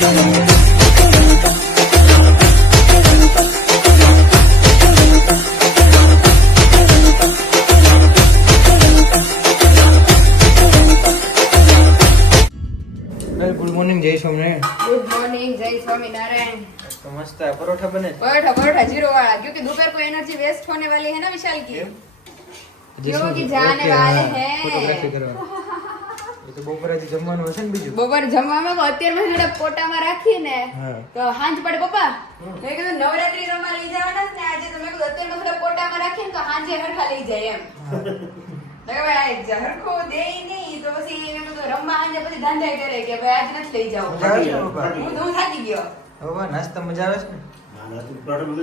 Good morning जय Swaminarayan. Good morning जय स्वामीनारायण। तो मस्त है परोठा बने। परोठा जीरो वाला, क्योंकि दोपहर को एनर्जी वेस्ट होने वाली है ना विशाल की, क्योंकि जाने वाले हैं फोटोग्राफी करवा। ये तो બપોર આજે જમવાનું હશે ને બીજું? બપોર જમવામાં તો અત્યારે મેં થોડા પોટામાં રાખીને તો હાંજ પડે પપ્પા મેં કીધું નવરાત્રી રમવા લઈ જવાના છે ને આજે, તો મેં કીધું અત્યારે મેં થોડા પોટામાં રાખીને તો હાંજે હરખા લઈ જાય એમ. હરખો દે નહીં તો પછી મેં કીધું રમવા હાંજે પછી ધાંધા કરે કે ભાઈ આજ નથી લઈ જાવ. હું થાકી ગયો. હવે નાસ્તા મજા આવે છે ને? પરોઠામાં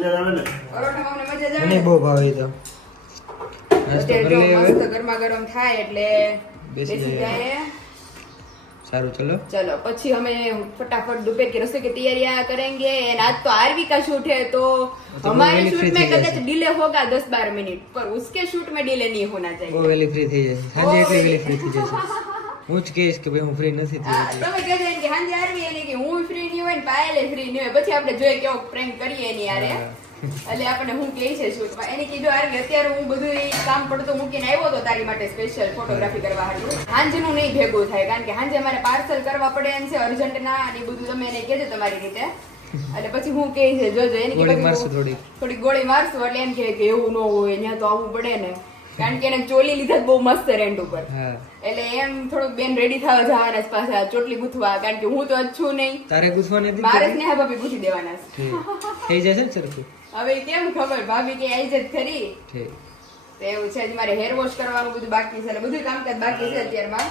મજા જ આવે મને બહુ ભાવે તો નાસ્તો કરી લે હવે. મસ્ત ગરમા ગરમ થાય એટલે બેસી જાય. સારું ચલો चलो પછી અમે फटाफट दोपहर की रसोई की तैयारियां करेंगे. आज तो आरवी का शूट है तो हमारे शूट में कदाच डिले होगा 10-12 मिनट, पर उसके शूट में डिले नहीं होना चाहिए. બહુ વેલી ફ્રી થઈ જશે સાંજે, એટલી વેલી ફ્રી થઈ જશે. હું જ કહીશ કે ભાઈ હું ફ્રી નથી થઈ. તમે કહેજો એમ કે હાંજે આરવી એટલે કે હું ફ્રી નહીં હોય ને પાયલે ફ્રી નહીં હોય, પછી આપણે જોઈએ કેવો પ્રેન્ક કરીએ એની યારે. એટલે આપણે હું કહે છે શૂટમાં એની કીધું આરવી અત્યારે હું બધું એ કામ પડતો મૂકીને આવ્યો તો તારી માટે સ્પેશિયલ ફોટોગ્રાફી કરવા હાટું. હાંજનું નહીં ભેગું થાય, કારણ કે હાંજે મારે પાર્સલ કરવા પડે એમ છે અર્જન્ટ ના, અને બધું તમે એને કહેજો તમારી રીતે. એટલે પછી હું કહે છે જોજો એની ગોળી મારશું થોડી ગોળી મારશું એટલે એમ કે એવું ન હોય ત્યાં તો આવવું પડે ને, કારણ કે એને ચોલી લીધા બહુ મસ્ત રેન્ટ ઉપર. એટલે એમ થોડુંક બેન રેડી થવા જવાના છે પાછા ચોટલી ગુથવા, કારણ કે હું તો છું નહીં. તારે ગુથવાની હતી? મારે સ્નેહા ભાભી ગુથી દેવાના છે. થઈ જશે ને સરખું? હવે કેમ ખબર, ભાભી કે આઈ જ ખરી. તો એવું છે, મારે હેર વોશ કરવાનું બધું બાકી છે, એટલે બધું કામકાજ બાકી છે અત્યારમાં.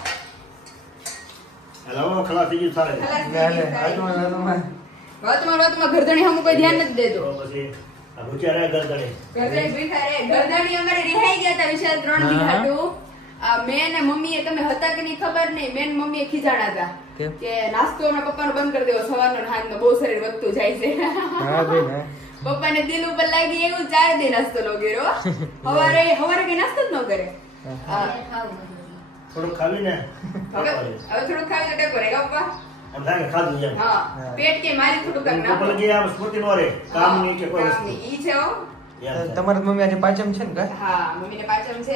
વાતમાં ગરદણી હમ કોઈ ધ્યાન નથી દેતો. ગરદણી અમારે રિહાઈ ગયા હતા વિશાલ 3 દી હાટું. મેં ને મમ્મીએ, તમે હતા કે નહીં ખબર નહીં, મેં મમ્મીએ ખીજાણા હતા કે નાસ્તો અમે પપ્પાનો બંધ કરી દેવો સવારનો ને હાંજનો, બહુ શરીર વધતું જાય છે. પપ્પાને દિલ ઉપર લાગી એવું 4 દી નાસ્તો ન કર્યો. હવારે કઈ નાસ્તો જ ન કરે. થોડું ખાવીને હવે થોડું ખાવી તો ટકો રે પપ્પા. એમ થાય કે ખાધું એમ. હા, પેટ કે મારી થોડું કર નાખો. ઉપર લગી આમ સ્મૃતિ નો રે, કામ નહીં કે કોઈ વસ્તુ. ઈ છે હો. તમારી મમ્મી આજે પાંચમ છે ને? હા, મમ્મીને પાચમ છે.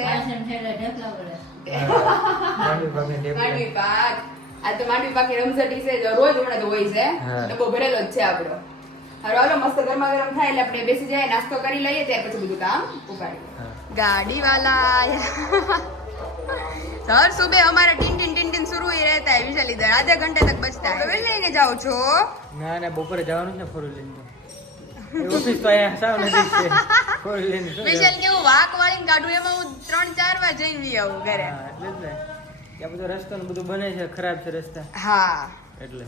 માંડવી પાક. આ તો માંડવી પાકી રમઝટી છે, રોજ હમણાં તો હોય છે, ડબ્બો ભરેલો જ છે આપણો. હાલો મસ્ત ગરમા ગરમ થાય એટલે આપણે બેસી જાય, નાસ્તો કરી લઈએ, ત્યાર પછી બધું કામ ઉપાડીએ. गाड़ी वाला हर सुबह हमारा टिन टिन टिन टिन शुरू ही रहता है विशाल, इधर आधे घंटे तक बचता है. वेल लेने जाओ છો? ના ના બપોરે જવાનું છે ફોર લઈને. ઓફિસ તો અહીંયા સાવ નજીક છે. ફોર લઈને વિશાલ કેવું વાક વાળીને કાઢું, એમાં હું 3-4 વાર જઈને વી આવું ઘરે. એટલે જ ને ત્યાં બધો રસ્તો ને બધું બને છે, ખરાબ છે રસ્તા. હા એટલે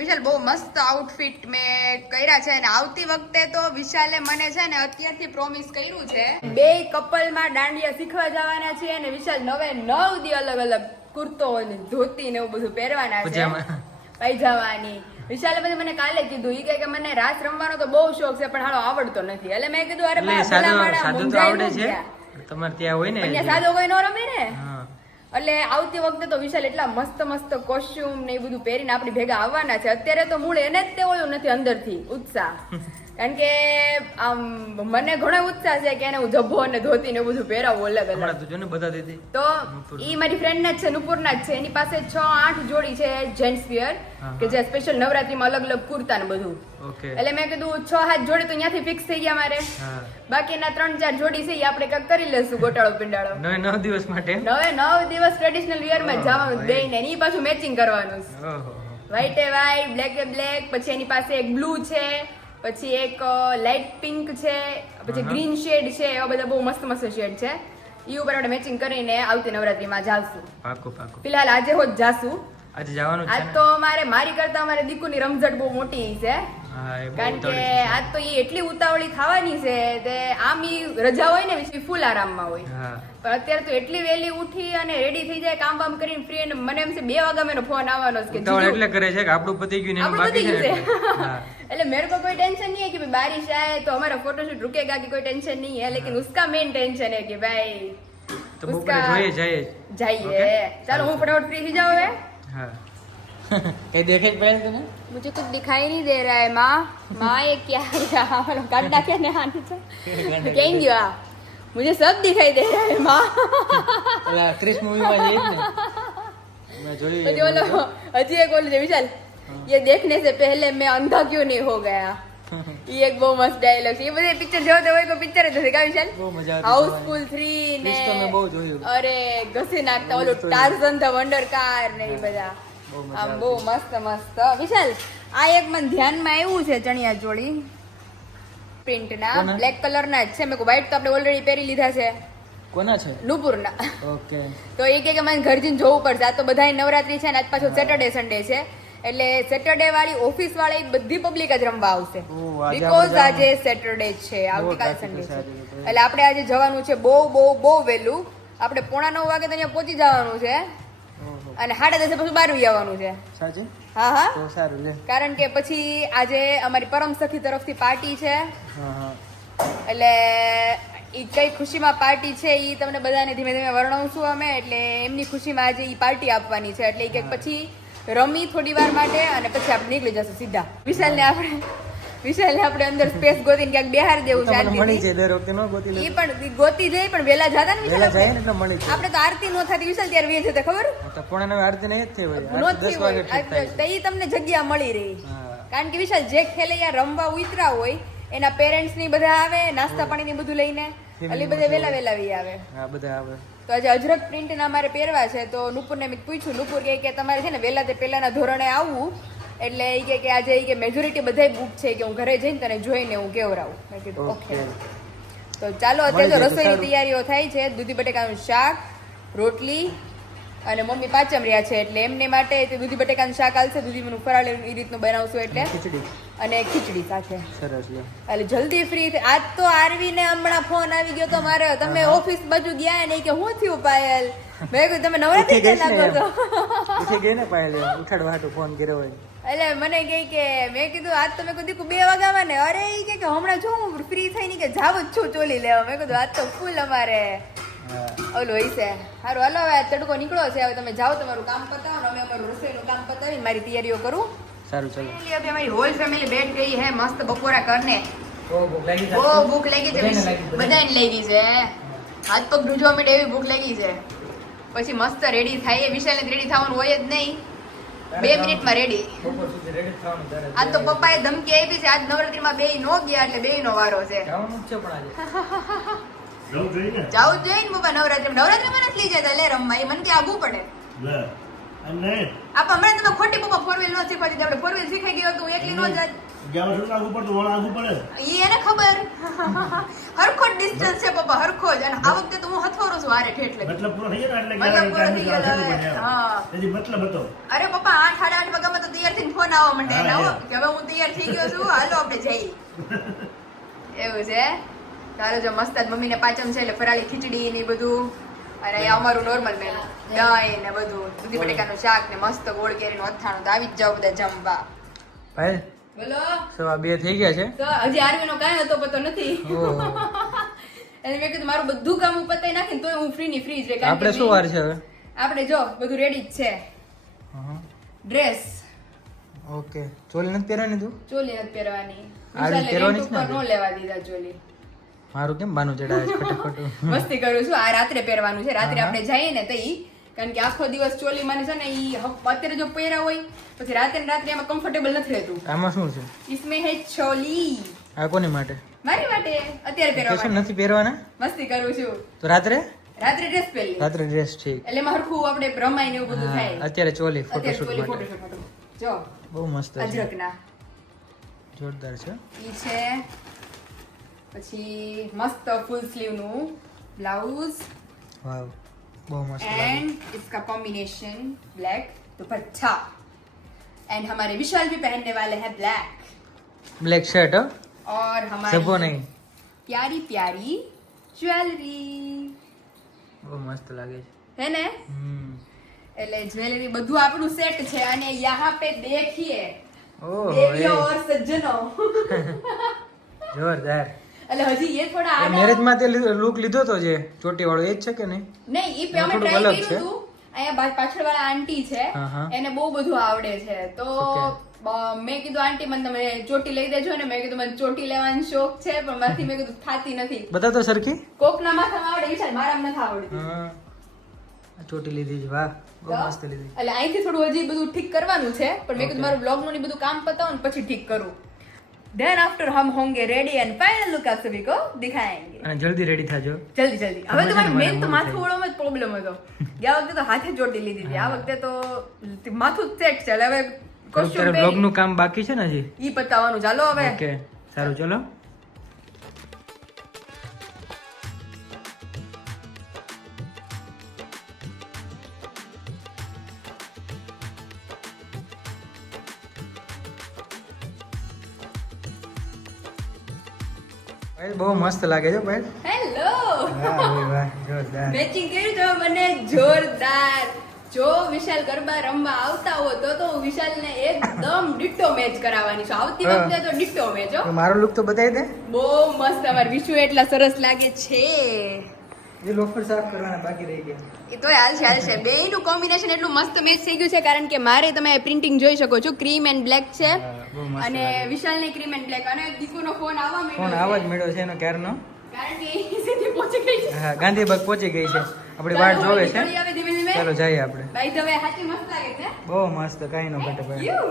વિશાલ બહુ મસ્ત આઉટફિટ મેં કર્યા છે, અને આવતી વખતે તો વિશાલે મને છે ને અત્યારથી પ્રોમિસ કર્યું છે, 2 કપલમાં દાંડિયા શીખવા જવાના છે, અને વિશાલ 9 દી અલગ અલગ કુર્તો અને ધોતી ને એવું બધું પહેરવાના છે, પાયજામાની. વિશાલે પછી મને કાલે કીધું, ઈ કે મને રાસ રમવાનો તો બહુ શોખ છે, પણ હાલો આવડતો નથી. એટલે મેં કીધું અરે બા સાદું તો આવડે છે, તમારે ત્યાં હોય ને અહીંયા સાદો કોઈ નો રમે ને. એટલે આવતી વખતે તો વિશાલ એટલા મસ્ત મસ્ત કોસ્ટ્યુમ ને એ બધું પહેરીને આપણી ભેગા આવવાના છે. અત્યારે તો મૂળ એને જ તેવડું નથી અંદરથી ઉત્સાહ, કારણ કે આમ મને ઘણો ઉત્સાહ છે કે એને હું જબ્બો અને ધોતી ને બધું પહેરાવું અલગ અલગ. તો ઈ મારી ફ્રેન્ડ ના જ છે, નુપુરના જ છે, એની પાસે 6-8 જોડી છે જેન્ટ્સ વિયર, કે જે સ્પેશિયલ નવરાત્રીમાં અલગ અલગ કુર્તા ને બધું. એટલે મેં કીધું 6-7 જોડી તો ત્યાંથી ફિક્સ થઈ ગયા મારે. બાકીના 3-4 જોડી છે એ આપણે કંઈક કરી લેશું, ગોટાળો પિંડાળો. 9 દિવસ માટે 9 દિવસ ટ્રેડિશનલ વિયર માં જવાનું બેને, એની પાછું મેચિંગ કરવાનું છે. વ્હાઈટ એ વ્હાઈટ, બ્લેક એ બ્લેક, પછી એની પાસે એક બ્લુ છે, પછી એક લાઇટ પિંક છે, પછી ગ્રીન શેડ છે, એવા બધા બહુ મસ્ત મસ્ત શેડ છે. ઈ ઉપર આપણે મેચિંગ કરીને આવતી નવરાત્રીમાં જાશું. પાકું. ફિલહાલ આજે હોત જાશું. આજે જવાનું છે. આજ તો મારી કરતા અમારે દીકુની રમઝટ બહુ મોટી છે, કારણ કે આજ તો ઈ એટલી ઉતાવળી થવાની છે તે આમ ઈ રજા હોય ને ફૂલ આરામમાં હોય, પણ અત્યારે તો એટલી વહેલી ઉઠી અને રેડી થઈ જાય, કામ બામ કરીને ફ્રી, અને મને એમ છે 2 વાગ્યા મેનો ફોન આવવાનો છે કે એટલે કરે છે કે આપણું પતી ગયું ને એનું બાકી છે. એટલે मेरे को कोई टेंशन नहीं है कि बारिश आए तो हमारा फोटोशूट रुकेगा कि कोई टेंशन नहीं है, लेकिन उसका मेन टेंशन है कि भाई तो बपोरे जाइए ચાલો હું ફટાફટ ફ્રી થઈ જાઉં હવે. હા कहीं देखे पायल तूने मुझे कुछ दिखाई नहीं दे रहा है माँ ये क्या गड्ढा क्या नहाने से कहेंगे आ मुझे सब दिखाई दे रहा है माँ ओला क्रिस मूवी में ये ने मैं જોયું પછી ઓલો હજી એક ઓલું છે વિશાલ ये देखने से पहले मैं अंधा क्यों नहीं हो गया ये एक બહુ મસ્ત ડાયલોગ છે એ બધે પિક્ચર જોતો હોય તો પિક્ચર જ હશે કા વિશાલ બહુ મજા આવતી હાઉસફુલ 3 ને ક્રિસ તો મેં બહુ જોયું અરે ઘસી નાખતા ઓલું ટાર્ઝન ધ વન્ડર કાર ને એ બધા બહુ મજા આમ બહુ મસ્ત મસ્ત વિશાલ આ એક મને ધ્યાનમાં આવ્યું છે ચણિયા ચોળી પ્રિન્ટના કોના? બ્લેક કલરના જ છે મેં વ્હાઈટ તો આપણે ઓલરેડી પહેરી લીધા છે કોના છે નુપુરના ઓકે તો એ કે મને ઘર જઈને જોવું પડશે આ તો બધાય નવરાત્રી છે ને આજ પાછો સેટરડે સન્ડે છે એટલે સેટરડે વાળી ઓફિસ વાળી બધી પબ્લિક જ રમવા આવશે ઓહ, આજે બીકોઝ આપણે આજે સેટરડે છે આવતીકાલ traffic સન્ડે હશે છે આજે તો. એટલે આપણે આજે જવાનું છે બહુ બહુ બહુ વહેલું આપણે 9:30 વાગે તો અહીંયા પહોંચી જવાનું છે ઓહો અને 10:30 પછી બહાર આવવાનું છે સાચે હા હા તો સારું લે કારણ કે પછી આજે અમારી પરમ સખી તરફથી પાર્ટી છે હા હા એટલે ઈ કઈ ખુશીમાં પાર્ટી છે ઈ તમને બધાને ધીમે ધીમે વર્ણવશું અમે એટલે એમની ખુશીમાં આજે ઈ પાર્ટી આપવાની છે એટલે ઈ કે પછી રમી થોડી વાર માટે અને પછી આપણે નીકળી જશું સીધા વિશાલને આપણે અંદર સ્પેસ ગોતીને ક્યાંક બેહાર દેવું છે તમને મળી જાય દર વખતે નો ગોતી લે ઈ પણ ગોતી જાય પણ વેલા જાતા ને વેલા વિશાલ જાય ને એટલે મળી જાય આપણે તો આરતી નો થતી વિશાલ ત્યારે વે જતા ખબર તો પોણા 9 આરતી નહીં જ થઈ હોય નો 10 વાગે ઠીક થાય તો ઈ તમને જગ્યા મળી રહી હા કારણ કે વિશાલ જે ખેલૈયા રમવા ઉતરા હોય એના પેરેન્ટ્સ ની બધા આવે નાસ્તા પાણી ની બધું લઈને એટલે બધે વેલા આવે હા બધા આવે તો આજે અજરક પ્રિન્ટ ના અમારે પહેરવા છે તો નુપુર ને મેં પૂછ્યું નુપુર કે તમારે છે ને વેલા તે પહેલાના ધોરણે આવવું એટલે એ કે આજે કે મેજોરિટી બધાય બુક છે કે હું ઘરે જઈને તને જોઈને હું કેવરાવું મેં કીધું ઓકે તો ચાલો અત્યારે તો રસોઈની તૈયારીઓ થાય છે દૂધી બટેકાનું શાક રોટલી અને મમ્મી પાચમ રહ્યા છે એટલે એમને માટે તે દૂધી બટેકાનું શાક આલશે દૂધીનું ફરાળ એ રીતનું બનાવશું એટલે ખીચડી અને ખીચડી સાથે સરસ લે એટલે જલ્દી ફ્રી આજ તો આરવી ને હમણાં ફોન આવી ગયો તો મારે તમે ઓફિસ બાજુ ગયા નહીં કે હું થયું પાયલ મેં કીધું તમે નવરાત્રી ઉઠી ક્યાં ગઈ લાગો છે છો ઉઠી ગઈ ને પાયલે ઉઠાડવા હાટુ ફોન કર્યો હોય એટલે મને કહે કે મેં કીધું આજ તો મેં કીધું 2 વાગ્યામાં ને અરે ઈ કે હમણાં જો હું ફ્રી થઈ ની કે જાવ જ છું ચોલી લેવા મેં કીધું આજ તો ફૂલ અમારે હા ઓલું હોય છે સારું હાલો હવે આ તડકો નીકળો છે હવે તમે જાઓ તમારું કામ પતાવો ને અમે અમારું રસોઈનું કામ પતાવીને મારી તૈયારીઓ કરું સારું ચલો Finally, अभी हमारी होल फैमिली बैठ गई है मस्त बपोरा करने ઓ ભૂખ લાગી બહુ ભૂખ લાગી છે બધાને લાગી છે હાથ પગ ડૂજવા માંડે એવી ભૂખ લાગી છે પછી મસ્ત રેડી થાય વિશાલને રેડી થવાનું હોય જ નહીં 2 મિનિટમાં રેડી બપોર સુધી રેડી થવાનું તારે આજ તો પપ્પાએ ધમકી આપી છે આજ નવરાત્રીમાં બેય નો ગયા એટલે બેયનો વારો છે જવાનું જ છે પણ આજે જવું જોઈએ ને જાવું જ જોઈએ ને પપ્પા નવરાત્રીમાં નથી લઈ જતા લે રમવા એ મને કે આગું પડે લે અને આપ હમણાં તમે ખોટી પપ્પા 4 વ્હીલ નો શીખવાડી આપણે 4 વ્હીલ શીખાઈ ગયો તો હું એકલી નો જાત ગયા વર્ષે આગળ પડતું વળ આગળ પડે ઈ એને ખબર હરખો ડિસ્ટન્સ છે પપ્પા હરખો જ અને આ વખતે તો હું હથવારો છું હારે ઠેઠ લગી મતલબ પૂરો થઈ ગયો ને મતલબ એટલે પૂરો થઈ ગયો હવે. હા. તેથી મતલબ હતો અરે પપ્પા 8:30 વાગ્યામાં તો તૈયાર થઈને ફોન આવવા માંડે હા, એના હો, એ. કે હવે હું તૈયાર થઈ ગયો છું હાલો આપણે જઈએ એવું છે ચાલો જો મસ્ત જ મમ્મીને પાચમ છે એટલે ફરાળી ખીચડી ને ઈ બધું અને અહીંયા અમારું નોર્મલ મેનુ દહીં ને બધું દૂધી બટેકાનું શાક ને મસ્ત ગોળ કેરીનું અથાણું તો આવી જ જાવ બધા જમવા પાયલ બોલો સવા 2 થઈ ગયા છે તો હજી આરવીનો કાંઈ હતો પતો નથી ઓહો એટલે મેં કીધું મારું બધું કામ હું પતાઈ નાખીને તોય હું ફ્રી ની ફ્રી જ રહે કારણ આપણે કે શું વાર છે હવે આપણે જો બધું રેડી જ છે હા ડ્રેસ ઓકે ચોલી નથી પહેરવાની તું ચોલી નથી પહેરવાની આરવી વિશાલે પહેરવાની રેન્ટ જ ઉપર નથી. ન લેવા દીધા ચોલી મારું કેમ બાનું ચડાવે છે ફટાફટ મસ્તી કરું છું આ રાત્રે પહેરવાનું છે રાત્રે હા. આપણે જઈએ ને તો ઈ કારણ કે આખો દિવસ ચોલી માને છે ને ઈ અત્યારે જો પહેર્યા હોય પછી રાત્રે ને રાત્રે એમાં કમ્ફર્ટેબલ નથી રહેતું આમાં શું છે इसमें है ચોલી આ કોની માટે મારી માટે અત્યારે પહેરવા કેશન માટે નથી પહેરવાના મસ્તી કરું છું તો રાત્રે રાત્રે ડ્રેસ પહેરી રાત્રે ડ્રેસ ઠીક એટલે એમાં હરખું આપણે રમાય ને એવું બધું હા, થાય અત્યારે ચોલી અત્યારે ફોટોશૂટ ચોલી માટે photoshoot માટે. જો બહુ મસ્ત છે અજરકના જોરદાર છે ઈ છે પછી મસ્ત ફૂલ સ્લીવ નું બ્લાઉઝ વાવ બહુ મસ્ત લાગે एंड इसका कॉम्बिनेशन ब्लैक दुपट्टा एंड हमारे विशाल भी पहनने वाले हैं ब्लैक બ્લેક શર્ટ હો और સભો हमारी નહીં प्यारी प्यारी ज्वेलरी બહુ મસ્ત લાગે છે है ने એટલે જ્વેલરી બધું આપણું સેટ છે અને यहाँ पे देखिए ઓહો देवियों और सज्जनों જોરદાર એટલે હજી એ થોડા મેરેજ માં તે લુક લીધો તો જે ચોટી વાળો એ જ છે કે નહીં નહીં ઈ પે અમે થોડુંક ટ્રાય અલગ કર્યું છે. હતું અહીંયા પાછળ વાળા આંટી છે હા, હા. એને બહુ બધું આવડે છે તો Okay. મેં કીધું આંટી મને તમે ચોટી લઈ દેજો ને મેં કીધું મને ચોટી લેવાનો શોખ છે પણ મારાથી મેં કીધું થાતી નથી બધા તો સરખી કોકના માથામાં આવડે વિશાલ મારામાં નથી આવડતી હા આ ચોટી લીધી છે વાહ બહુ મસ્ત લીધી એટલે અહીંથી થોડું હજી બધું ઠીક કરવાનું છે પણ મેં કીધું મારું બ્લોગ નું બધું કામ પતાવો ને પછી ઠીક કરું Then after हम होंगे ready and final look आप सभी को दिखाएंगे અને જલ્દી રેડી થાજો જલ્દી જલ્દી હવે તમે તમારે છે ને મેન તો મને માથું વળવામાં જ પ્રોબ્લેમ હતો ગયા વખતે તો હાથે જ ચોટી લીધી હતી આ વખતે તો માથું જ સેટ છે એટલે હવે કોસ્ટ્યુમ બ્લોગ નું કામ બાકી છે ને હજી ઈ પતાવવાનું ચાલો હવે ઓકે સારું ચલો ભાઈ બહુ મસ્ત લાગે છે ભાઈ હેલો વાહ ભાઈ વાહ જોરદાર મેચિંગ કર્યું તો મને જોરદાર જો વિશાલ ગરબા રમવા આવતા હો તો હું વિશાલને એકદમ ડિટ્ટો મેચ કરાવવાની છું આવતી વખતે તો ડિટ્ટો મેચ હો તો મારો લુક તો બતાવી દે બહુ મસ્ત અમાર વિશુ એટલા સરસ લાગે છે એ લોફર સાફ કરવાના બાકી રહી ગયા એ તો હાલશે બેયનું કોમ્બિનેશન એટલું મસ્ત મેચ થઈ ગયું છે કારણ કે મારે તમે પ્રિન્ટિંગ જોઈ શકો છો ક્રીમ એન્ડ બ્લેક છે બહુ મસ્ત અને વિશાલને ક્રીમ એન્ડ બ્લેક અને દીકુનો ફોન આવવા ફોન માંડ્યો આવા જ મળ્યો છે એનો ક્યારનો કારણ કે એ સીધી પહોંચી ગઈ છે હા ગાંધીબાગ પહોંચી ગઈ છે આપણી વાટ જોવે છે નીકળી આવે ધીમે ધીમે ચાલો જઈએ આપણે ભાઈ તો હવે હાચી મસ્ત લાગે છે બહુ મસ્ત કઈ નો ઘટે ભાઈ યુ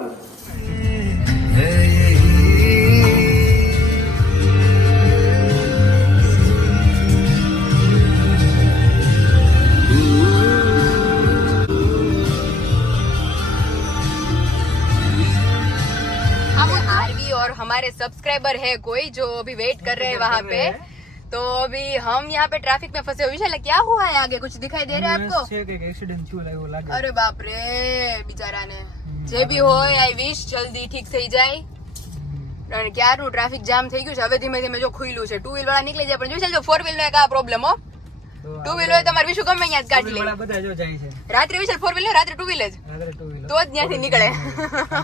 आरवी और हमारे सब्सक्राइबर है कोई जो अभी वेट कर रहे हैं वहाँ पे तो अभी हम यहाँ पे ट्रैफिक में फंसे हुए विशाल क्या हुआ है आगे कुछ दिखाई दे रहा है आपको છે કે એક્સિડન્ટ થયું લાગ્યું લાગે अरे बाप रे બિચારાને જે બી હોય આઈ વિશ જલ્દી ઠીક થઈ જાય અને ક્યારનું ટ્રાફિક જામ થઈ ગયું છે હવે ધીમે ધીમે જો ખુલ્લું છે 2 વ્હીલ વાળા નીકળી જાય પણ વિશાલ જો 4 વ્હીલ નો એક આ પ્રોબ્લેમ હો 2 વ્હીલ હોય તમારે વિશુ ગમે અહીંયા જ કાઢી લે વાળા બધા જો જાય છે રાત્રે વિશાલ 4 વ્હીલ રાત્રે 2 વ્હીલ જ રાત્રે 2 વ્હીલર તો જ ત્યાંથી નીકળે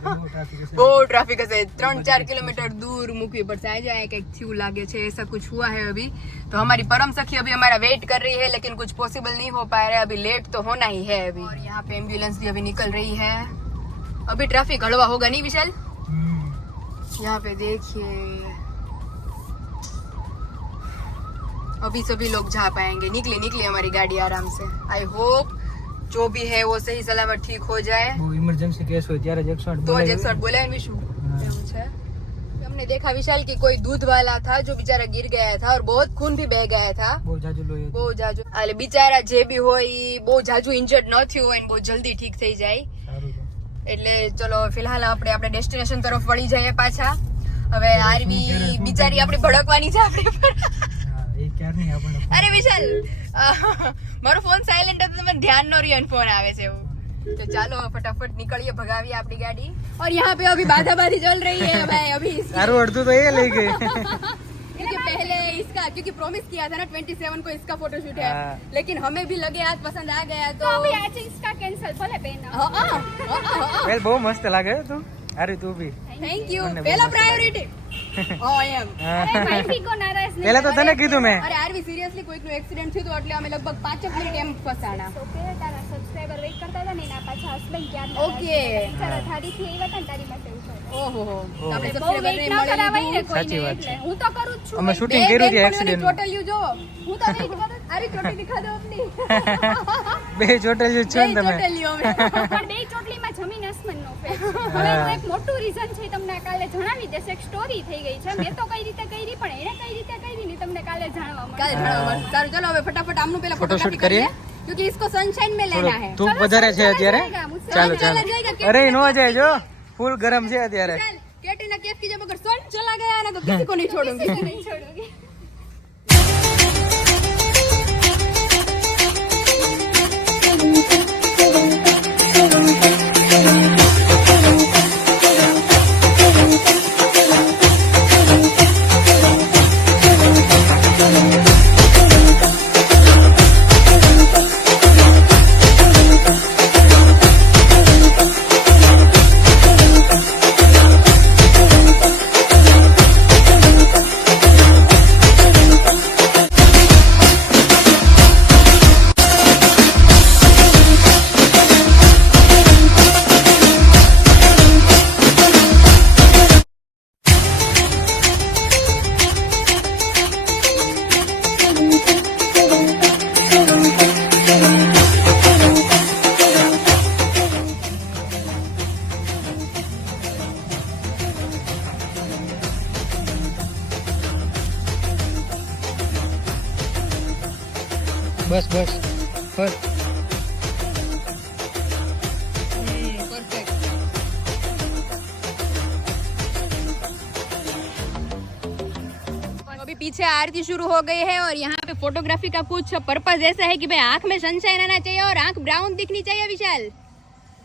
બહુ ટ્રાફિક છે બહુ ટ્रैफिक હશે 3-4 किलोमीटर दूर मुकवी पड़ता है जाए कहीं थ्यू लागे छे ऐसा कुछ हुआ है अभी तो हमारी परम सखी अभी हमारा वेट कर रही है लेकिन कुछ पॉसिबल नहीं हो पा रहा है अभी लेट तो होना ही है अभी और यहाँ पे एम्बुलेंस भी अभी निकल रही है अभी ट्रैफिक हड़वा होगा नहीं विशाल यहाँ पे देखिए अभी सभी लोग जा पाएंगे निकली हमारी गाड़ी आराम से आई होप जो भी है वो सही सलामत ठीक हो जाए બહુ ઇમરજન્સી કેસ હોય ત્યારે જ 108 तो બોલાય 108 बोला है विशु એવું છે हमने देखा विशाल की कोई दूध वाला था जो बेचारा गिर गया था और बहुत खून भी बह गया था બહુ જાજુ લોહી હતું. બહુ જાજુ એટલે બિચારા જે બી હોય ઈ બહુ જાજુ ઇન્જર્ડ ન થયું હોય ને બહુ જલ્દી ઠીક થઈ જાય સારું છે એટલે ચલો ફિલહાલ આપણે ડેસ્ટિનેશન તરફ વળી જઈએ પાછા હવે આરવી બિચારી આપણી ભડકવાની છે આપણે પર હા એ ક્યારની આપણને અરે વિશાલ મારો ફોન સાયલેન્ટ હતો તો મને ધ્યાન ન રહ્યો ફોન આવે છે એવું तो चलो फटाफट निकलिए भगाविए अपनी गाड़ी और यहाँ पे अभी बाधाबाधी चल रही है भाई अभी સારું અડધું તો એ લઈ ગઈ क्योंकि पहले इसका क्योंकि प्रॉमिस किया था ना 27 को इसका फोटोशूट है हाँ। लेकिन हमें भी लगे आज पसंद आ गया तो अभी आज इसका कैंसिल भले पहना વેલ બહુ મસ્ત લાગે તું અરે તું બી थैंक यू મને બહુ पहला મસ્ત प्रायोरिटी ઓ એમ अरे वाइफी को नाराज नहीं પેલા તો તને કીધું મેં અરે આરવી સિરિયસલી કોઈકનું એક્સિડન્ટ થયું તો એટલે અમે લગભગ 5 મિનિટ એમ ફસાણા તો કે તારા સબસ્ક્રાઇબર વેઇટ કરતા હતા ને એના પાછા હસબન્ડ ક્યાં ઓકે તારા ધારીથી આવ્યા હતા ને તારી પાસે ઉભા હતા. ઓહો હો ઓહો. આપણે બહુ સબસ્ક્રાઇબર વેઇટ ને ન કરાવાય ને મળી સાચી કોઈને વાત છે. એટલે હું તો કરું જ છું અમે wait. શૂટિંગ કર્યું છે એક્સિડન્ટ ચોટલિયું જો હું તો વેઇટ કરું આરી ચોટી દિખા દો આપની બે ચોટેલ છો ને તમે ચોટલિયું અમે પણ બે ચોટલીમાં જમીન આસમાનનો ફેર છે. હવે એનું એક મોટું રીઝન છે તમને કાલે જણાવી દેશે એક સ્ટોરી થઈ ગઈ છે મેં તો કઈ રીતે કરી પણ એણે કઈ રીતે કરી ની તમને કાલે જાણવા કાલે મળશે જાણવા મળશે. સારું ચલો હવે ફટાફટ આમનું પેલા Photoshoot ફોટોગ્રાફી કરીએ? કરીએ क्योंकि इसको सनशाइन में लेना है ધૂપ વધારે છે અત્યારે जाएगा, मुझसे ચાલો चला ચાલો जाएगा, અરે નો જાય જો ફૂલ ગરમ છે અત્યારે चल, कैटरीना कैफ की जब अगर सन चला गया ना तो किसी को नहीं छोड़ूंगी नहीं छोड़ोगे બસ બસ બસ अभी पीछे आरती शुरू हो गई है और यहाँ पे फोटोग्राफी का कुछ पर्पस ऐसा है कि भाई आंख में सनशाइन आना चाहिए और आंख ब्राउन दिखनी चाहिए विशाल।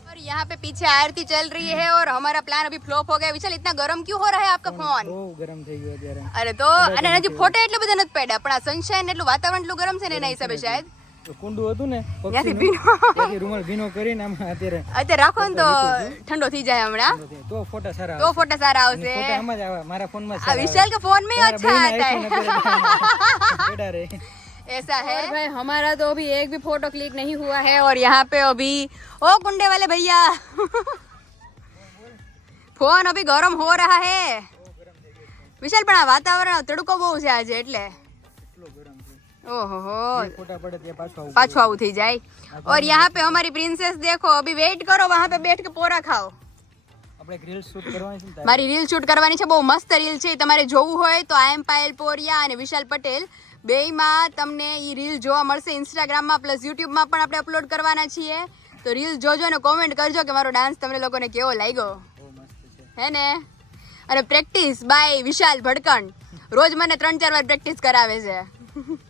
और यहाँ पे पीछे आरती चल रही है और हमारा प्लान अभी फ्लॉप हो गया। विशाल इतना गर्म क्यों हो रहा है आपका फोन? બહુ ગરમ થઈ ગયો અત્યારે અરે તો અને હજી ફોટો એટલો બધા નથી પડ્યા પણ આ સનશાઇન એટલું વાતાવરણ એટલું ગરમ છે ને એના હિસાબે શાયદ તો કુંડું હતું ને ત્યાંથી પક્ષીનું, ભીનો ત્યાંથી રૂમાલ ભીનો કરીને આમાં અત્યારે રાખો ને તો ઠંડો થઈ જાય હમણાં તો ફોટા સારા तो આવશે. फोटो सारा અને આવશે। ફોટા આમાં જ આવે મારા ફોનમાં आ विशाल के फोन में ही अच्छा आता है। બેડા રે ऐसा है भाई हमारा तो अभी एक भी फोटो क्लिक नहीं हुआ है और यहाँ पे अभी ओ कुंडे वाले भैया फोन अभी गरम हो रहा है विशाल पण आ वातावरण तड़को બહુ છે આજે એટલે એટલો ગરમ છે ओहो हो ફોટા પડે ત્યાં પાછું આવું पाछो आવું થઈ જાય। और यहाँ पे हमारी प्रिंसेस देखो अभी वेट करो वहाँ पे बैठ के पोरा खाओ। આપણે ગ્રીલ શૂટ કરવાની છે ને તારે. મારી રીલ શૂટ કરવાની છે બહુ મસ્ત રીલ છે તમારે જોવું હોય તો આઈ એમ પાયલ પોરિયા અને વિશાલ પટેલ બેયમાં તમને ઈ રીલ જોવા મળશે ઇન્સ્ટાગ્રામમાં પ્લસ યુટ્યુબમાં પણ આપણે અપલોડ કરવાના છીએ તો રીલ જોજો ને કોમેન્ટ કરજો કે મારો ડાન્સ તમને લોકોને કેવો લાગ્યો બહુ મસ્ત છે હે ને। અને પ્રેક્ટિસ બાય વિશાલ ભડકણ રોજ મને 3-4 વાર પ્રેક્ટિસ કરાવે છે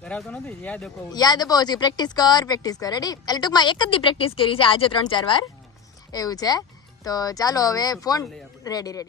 કરાવતો નથી યાદ અપાવું યાદ અપાવું પ્રેક્ટિસ કર રેડી એટલે ટૂંકમાં એક જ દી પ્રેક્ટિસ કરી છે આજે 3-4 વાર એવું છે તો ચાલો હવે ફોન રેડી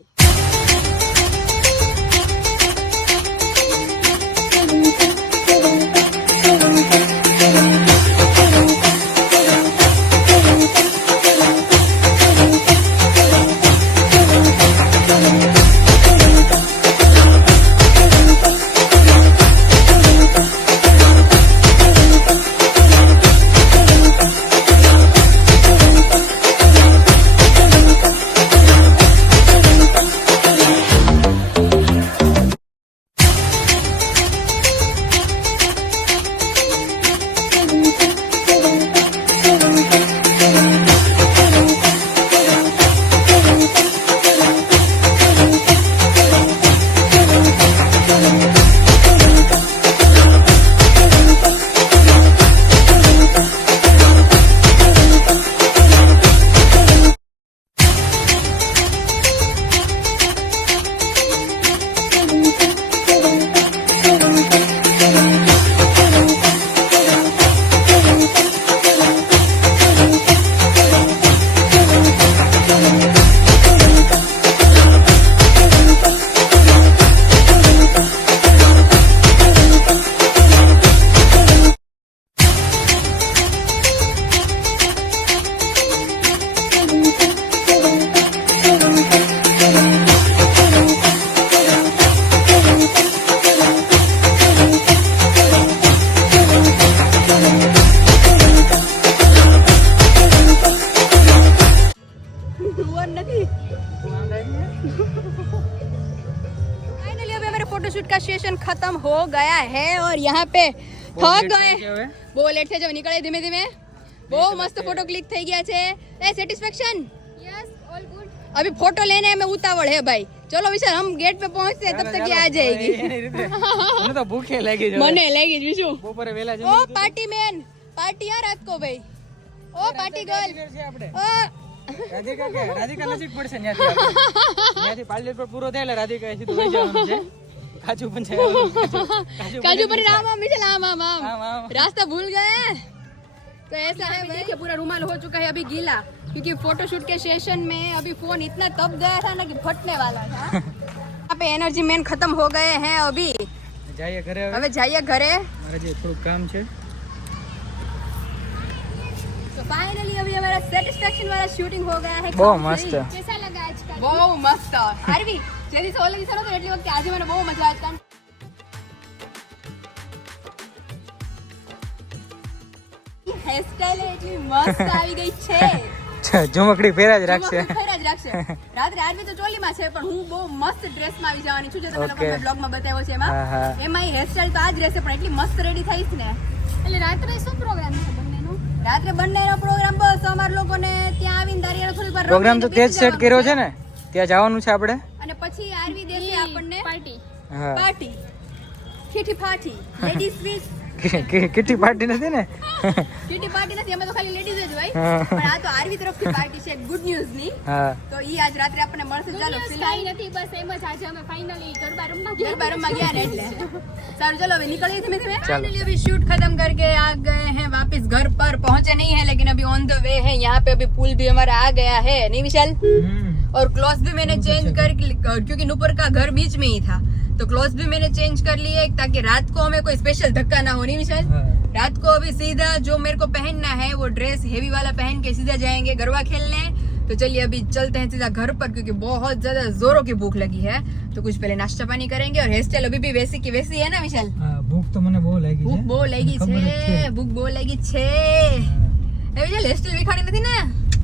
फाइनली अभी हमारे फोटोशूट का सेशन खत्म हो गया है और यहाँ पे थक गए બહુ લેટ થઈ જાવ નીકળે ધીમે ધીમે બહુ મસ્ત ફોટો ક્લિક થઈ ગયા છે એ સેટિસ્ફેક્શન यस ऑल गुड। अभी फोटो लेने में उतावड़ है भाई चलो विशाल हम गेट पे पहुंचते हैं तब तक ये आ जाएगी મને તો ભૂખે લાગી છે મને લાગી જ શું બપોરે વેલા ओ पार्टी मैन पार्टी यार रात को भाई ओ पार्टी गर्ल છે આપણે ओ રાધિકા નજીક પડશે ત્યાંથી પાર્લર પર પૂરો થાય એટલે રાધિકા સીધું વહી જવાનું છે કાજુ પણ છે काजू पर राम आम विशाल आम आम आम આમ આમ रास्ता भूल गए तो ऐसा है भाई देखिए पूरा रुमाल हो चुका है अभी गीला क्योंकि फोटोशूट के सेशन में अभी फोन इतना तप गया था ना कि फटने वाला था यहाँ पे एनर्जी मैन खत्म हो गए हैं अभी જઈએ ઘરે હવે હવે જઈએ ઘરે મારે જે થોડું કામ છે तो फाइनली अभी हमारा सेटिस्फेक्शन वाला शूटिंग हो गया है બહુ મસ્ત कैसा लगा आज का? બહુ મસ્ત આરવી જે દિવસે ઓલે દિવસે નતો એટલી વખતે આજે મને બહુ મજા આવી કારણ હેરસ્ટાઈલ એટલી મસ્ત આવી ગઈ છે ઝુમકડી ફેરા જ રાખશે ફેરા જ રાખશે રાત્રે આરવી તો ચોલીમાં છે પણ હું બહુ મસ્ત ડ્રેસમાં આવી જવાની છું જે તમે Okay. લોકોને બ્લોગમાં બતાવ્યો છે હા, હા. એમાં હેરસ્ટાઈલ તો આ જ રહેશે પણ એટલી મસ્ત રેડી થઈશ ને એટલે રાત્રે શું પ્રોગ્રામ છે બંનેનો? રાત્રે બંનેનો પ્રોગ્રામ બસ અમાર લોકોને ત્યાં આવીને દારિયાનો થોડીક વાર પ્રોગ્રામ તો રમીને તે જ સેટ બેસી કર્યો છે જવાનું ને ત્યાં જવાનું છે આપણે અને પછી આરવી દેશે આપણને પાર્ટી હા પાર્ટી ઠીઠી ફાટી લેડીઝ વિથ કિટી પાર્ટી નથી ને? કિટી પાર્ટી નથી, અમે તો ખાલી લેડીઝ જ હોય. હા. પણ આ તો આરવી તરફથી પાર્ટી છે ગુડ ન્યૂઝ ની. હા તો ઈ આજ રાત્રે આપણને મળશે. ચાલો ફિલહાલ કાંઈ નથી, બસ એમ જ આજે અમે ફાઇનલી ગરબા રમવા गरबा रमवा गया ना એટલે સારું चलो अभी निकल गए धीमे धीमे चलो। फाइनली अभी शूट खत्म करके आ गए हैं वापस घर पर पहुंचे नहीं है लेकिन अभी ऑन द वे है यहाँ पे अभी पुल भी हमारा आ गया है नहीं विशाल और क्लॉथ भी मैंने चेंज कर क्योंकि नुपुर का घर बीच में ही था तो क्लॉथ भी मैंने चेंज कर लिए ताकि रात को हमें कोई स्पेशल धक्का ना हो नहीं विशाल रात को अभी सीधा जो मेरे को पहनना है वो ड्रेस हेवी वाला पहन के सीधा जाएंगे गरबा खेलने तो चलिए अभी चलते हैं सीधा घर पर क्योंकि बहुत ज्यादा जोरों की भूख लगी है तो कुछ पहले नाश्ता पानी करेंगे और हेयर स्टाइल अभी भी वैसी की वैसी है ना विशाल ભૂખ તો મને બહુ લાગી ભૂખ બહુ લાગી ખબર જ છે ભૂખ બહુ લાગી છે એ વિશાલ હેર સ્ટાઇલ વિખાડી નથી ને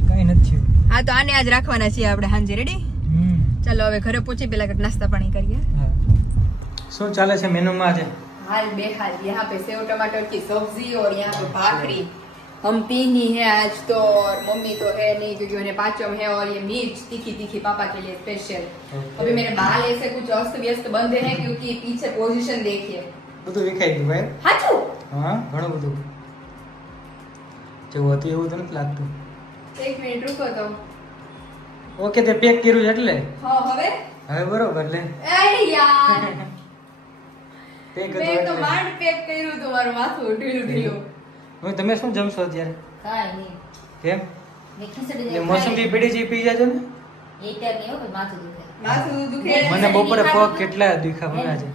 કઈ નથી હા તો આને આજ રાખવાના છીએ આપણે હાંજે રેડી ચલો હવે ઘરે પહોંચી પેલા કંઈક નાસ્તા પાણી કરીએ શું ચાલે છે મેનુમાં આજે हाल बेहाल यहाँ पे सेव टमाटर की सब्जी और यहाँ पे भाखरी हम तीन ही हैं आज तो और मम्मी तो है नहीं क्योंकि उन्हें पाँचों है और ये मिर्च तीखी तीखी पापा के लिए स्पेशल अभी मेरे बाल ऐसे कुछ अस्त व्यस्त बंधे हैं क्योंकि पीछे पोजीशन देखिए બધું વિખાઈ ગયું ભાઈ हाचू હા ઘણું બધું જેવું હતું એવું તો નથી લાગતું एक मिनट रुको तो ઓકે તે પેક કર્યું છે એટલે हाँ हवे હવે બરોબર લે अरे यार પેક मैं હતું तो એટલે માંડ પેક કર્યું તમારું માથું ઢીલું ઢીલું હવે તમે શું જમશો અત્યારે કાંઈ નહીં. કેમ મેં ખીચડી એટલે ને મોસંબી પીડી જે પી જાજો ને ખાઈ. એ ત્યારે નહીં હો, પણ માથું દુખે. માથું દુખે મને બપોરે પગ કેટલા દુખા મને આજે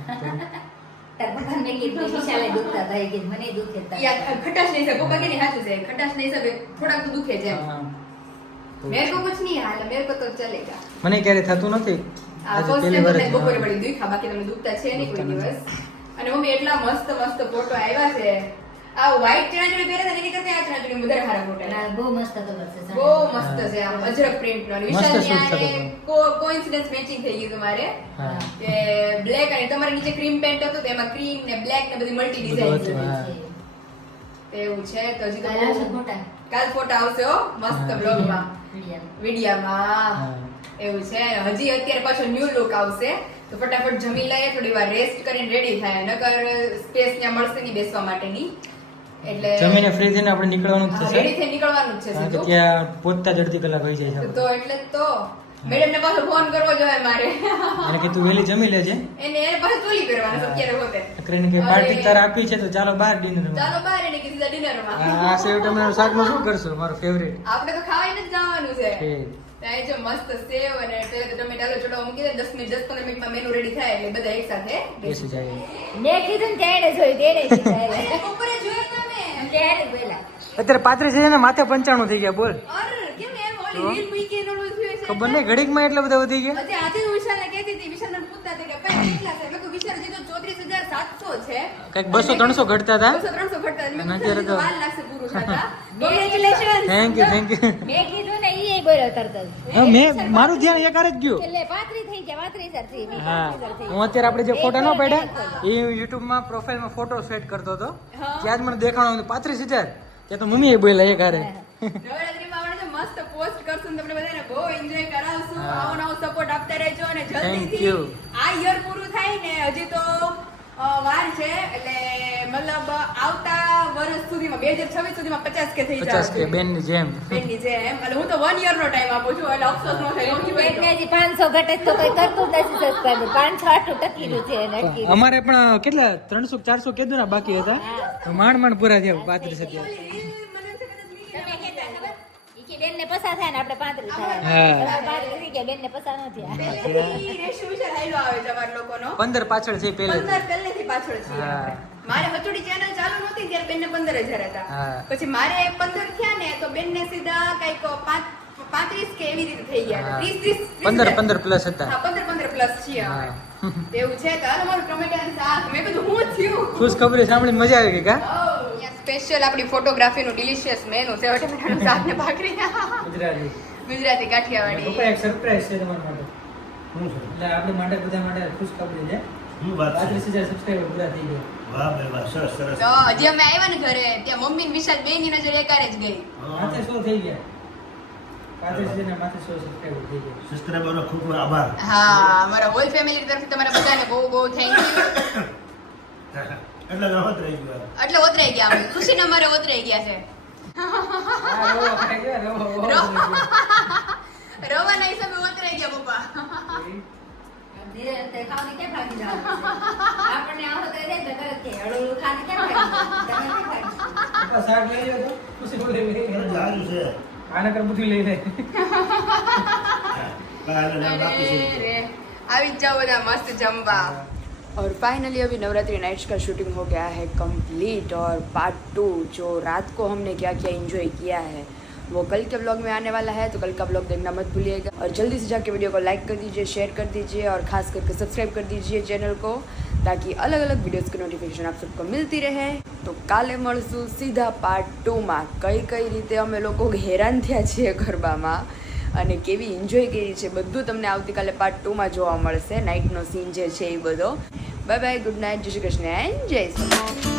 તાર પપ્પાને મેં કીધું, વિશાલે દુખતા હતા. એ કીધું, મને દુખે તાર. या खटास नहीं सब पप्पा के नहीं हाथ से खटास नहीं सब थोड़ा तो दुखे जाए હા. मेरे को कुछ नहीं हाल मेरे को तो चलेगा મને ક્યારે થતું નથી આ આજે ફર્સ્ટ પહેલી ટાઈમ વાર મને જ. બપોરે પડી દુખા બાકી તમને દુખતા છે નહીં કોઈ દિવસ અને મમ્મી એટલા મસ્ત મસ્ત ફોટો આવ્યા છે આ વ્હાઈટ ચણાચોળી પહેરે છે એની કરતા આ ચણાચોળી વધારે સારા ફોટો ના, બહુ મસ્ત કલર છે. બહુ મસ્ત છે આમ અજરક પ્રિન્ટ નો મસ્ત વિશાલ suit થતો ને હતો. કોઇન્સિડન્સ મેચિંગ થઈ ગયું તમારે હા. કે બ્લેક અને તમારે નીચે ક્રીમ પેન્ટ હતું તો એમાં ક્રીમ ને બ્લેક ને બધી મલ્ટી બધું ડિઝાઇન હતું, છે હા. એવું છે તો હજી કાલે આવશે તો ફોટા? કાલ ફોટા આવશે હો મસ્ત હા. બ્લોગમાં વિડીયામાં. વિડીયામાં હા. એવું છે હજી અત્યારે પાછો ન્યુ લુક આવશે તો ફટાફટ જમી લઈએ થોડી વાર રેસ્ટ કરીને રેડી થાય નકર સ્પેસ ત્યાં મળશે નહીં બેસવા માટેની એટલે જમીને ફ્રી થઈને આપણે નીકળવાનું જ રેડી થશે થઈ નીકળવાનું જ છે કારણ કે સીધું. ત્યાં પહોંચતા જ અડધી કલાક હોઈ જાય છે તો એટલે જ તો મેડમ ને પાછો ફોન કરવો જોઈએ મારે એને કે તું વહેલી જમી લેજે એને પાછું ચોલી પહેરવાના છે અત્યારે હોતે કરીને કે પાર્ટી તારે આપી છે તો ચાલો બહાર ડિનર ચાલો બહાર એને કે સીધા ડિનરમાં આ સેવ ટમેટાનું શાકમાં શું કરશો મારો ફેવરેટ આપણે તો ખાવાઈને જ જવાનું છે ત્યાં જો મસ્ત સેવ અને પેલા તો ટમેટા આલુ ચડાવ મૂકી દે 10 મિનિટ 10-15 મિનિટમાં મેનુ રેડી થાય એટલે બધા એક સાથે બેસી જાય મેં કીધું ને તેણે જોયું, તેણે કીધું. બપોરે જોયું તમે તેણે બોલ્યા. અત્યારે 35 છે ને માથે 95 થઈ ગયા બોલ અર કેમ એમ ઓલી રીલ મૂકી એનો રોજ થયું છે ખબર નહીં ઘડીકમાં એટલા બધા વધી ગયા અત્યારે આજે હું વિશાલને કહેતી હતી વિશાલને પૂછતા હતા કે ભાઈ કેટલા છે મેં કહ્યું વિશાલ જે તો 34,700 છે કંઈક 200-300 ઘટતા હતા 200-300 ઘટતા મેં અને કીધું અત્યારે તો- વાર લાગશે પૂરું થતા કોંગ્રેચ્યુલેશન થેન્ક યુ મેં કીધું ને, ઈ બોલ્યો તરત જ. હા મેં મારું ધ્યાન એક હારે જ ગયું એટલે 35 થઈ ગયા, 35,000 થઈ. મેં હા 35,000 થઈ. હું અત્યારે આપણે જે ફોટા ન પાડ્યા એ યુટ્યુબમાં પ્રોફાઇલમાં ફોટો સેટ કરતો હતો ત્યાં જ મને દેખાણો 35,000 ત્યાં તો મમ્મીએ બોલ્યા એક હારે નવરાત્રીમાં આપણે છે મસ્ત પોસ્ટ કરશું ને તમને બધાને બહુ એન્જોય કરાવશું આવો નવો સપોર્ટ આપતા રહેજો અને Thank જલ્દીથી you. આ યર પૂરું થાય ને હજી તો વાર છે એટલે મતલબ આવતા વર્ષ સુધીમાં 2026 સુધીમાં 50K થઈ 50K જાય બેનની જેમ બેનની જેમ એટલે હું તો 1 યર નો ટાઈમ આપું છું એટલે અફસોસ ન થાય નોખી હોય બેનને તો. હજી 500 ઘટે તો કોઈ કરતું જ નથી subscriber. 500 આટલું ટકીનું છે એને અટકીનું. અમારે પણ કેટલા 300-400 કીધું ને બાકી હતા તો માંડ પૂરા થયા 35 અત્યારે ઓલી રીલ મને છે કદાચ નીકળી તમે કહેતા ખબર? ઈ કે બેનને પસાર થાય ને આપણે 35 થાય. હા. તમારે 35 થઈ ગયા, બેનને પસાર ન થયા. પહેલેથી રેશિયો વિશે હાઈલો આવે છે અમારા લોકોનો 15 પાછળ છે પહેલે 15 પહેલેથી પાછળ છીએ હા. આપણે. મારે હચોડી ચેનલ ચાલુ નહોતી ત્યારે બેનને 15,000 હતા હા. પછી મારે 15 થયા ને તો બેનને સીધા કઈક 35 કે એવી રીતે થઈ ગયા હા. 30 15 પ્લસ હતા હા 15 પ્લસ છીએ હા. અમે. એવું છે તો હાલો મારું ટમેટાનું શાક મેં કીધું હું જ થયું ખુશ ખબરી સાંભળીને મજા આવી ગઈ કા સ્પેશિયલ આપણી ફોટોગ્રાફીનું ડિલિશિયસ મેનુ છે ટમેટાનું શાક ને ભાખરી ગુજરાતી ગુજરાતી કાઠિયાવાડી પપ્પા એક સરપ્રાઈઝ છે તમારા માટે શું છે એટલે આપણે માટે બધા માટે ખુશ ખબરી છે શું વાત છે 35,000 સબસ્ક્રાઇબર પૂરા થઈ ગયા વાહ ભાઈ વાહ સરસ સરસ તો હજી અમે આવ્યા ને ઘરે ત્યાં મમ્મી ને વિશાલ બેની નજર એકારે જ ગઈ માથે 100 થઈ ગયા 35,000 ના માથે 100 સબસ્ક્રાઇબર થઈ ગયા સબસ્ક્રાઇબરનો ખૂબ ખૂબ આભાર હા અમારા હોલ ફેમિલી તરફથી તમારા બધાને બહુ બહુ થેન્ક યુ એટલે નહોત રહી ગયો એટલે ઓતરાઈ ગયા અમે ખુશીને અમારે ઓતરાઈ ગયા છે આ રવો ખાઈ ગયો, રવો. રવાના હિસાબે ઓતરાઈ ગયા પપ્પા ધીરે તે ખાવાની કેમ ભાગી જવાનું છે? આપણને આવડે તો દે તો તરત કે હળવું ખાને કેમ ભાગી જવાનું? તમે કેમ ભાગી જવાનું? પપ્પા શાક લઈ લ્યો તો ખુશી બોલે લઈ લે. જાજુ છે આના કર બધું લઈ લે. કાલે નામ બાકી છે अरे આવી જ जाओ બધા મસ્ત જમવા और फाइनली अभी नवरात्रि नाइट्स का शूटिंग हो गया है कंप्लीट और पार्ट 2 जो रात को हमने क्या क्या एंजॉय किया है वो कल के ब्लॉग में आने वाला है तो कल का ब्लॉग देखना मत भूलिएगा और जल्दी से जाके वीडियो को लाइक कर दीजिए शेयर कर दीजिए और खास करके सब्सक्राइब कर दीजिए चैनल को ताकि अलग अलग वीडियोज़ की नोटिफिकेशन आप सबको मिलती रहे तो काले મળશું સીધા પાર્ટ 2 માં કઈ કઈ રીતે અમે લોકો હેરાન થયા છીએ ગરબામાં અને કેવી એન્જોય કરી છે બધું તમને આવતીકાલે પાર્ટ 2 માં જોવા મળશે નાઇટનો સીન જે છે એ બધો બાય બાય ગુડ નાઇટ જય શ્રી કૃષ્ણ એન્ડ જય સોમનાથ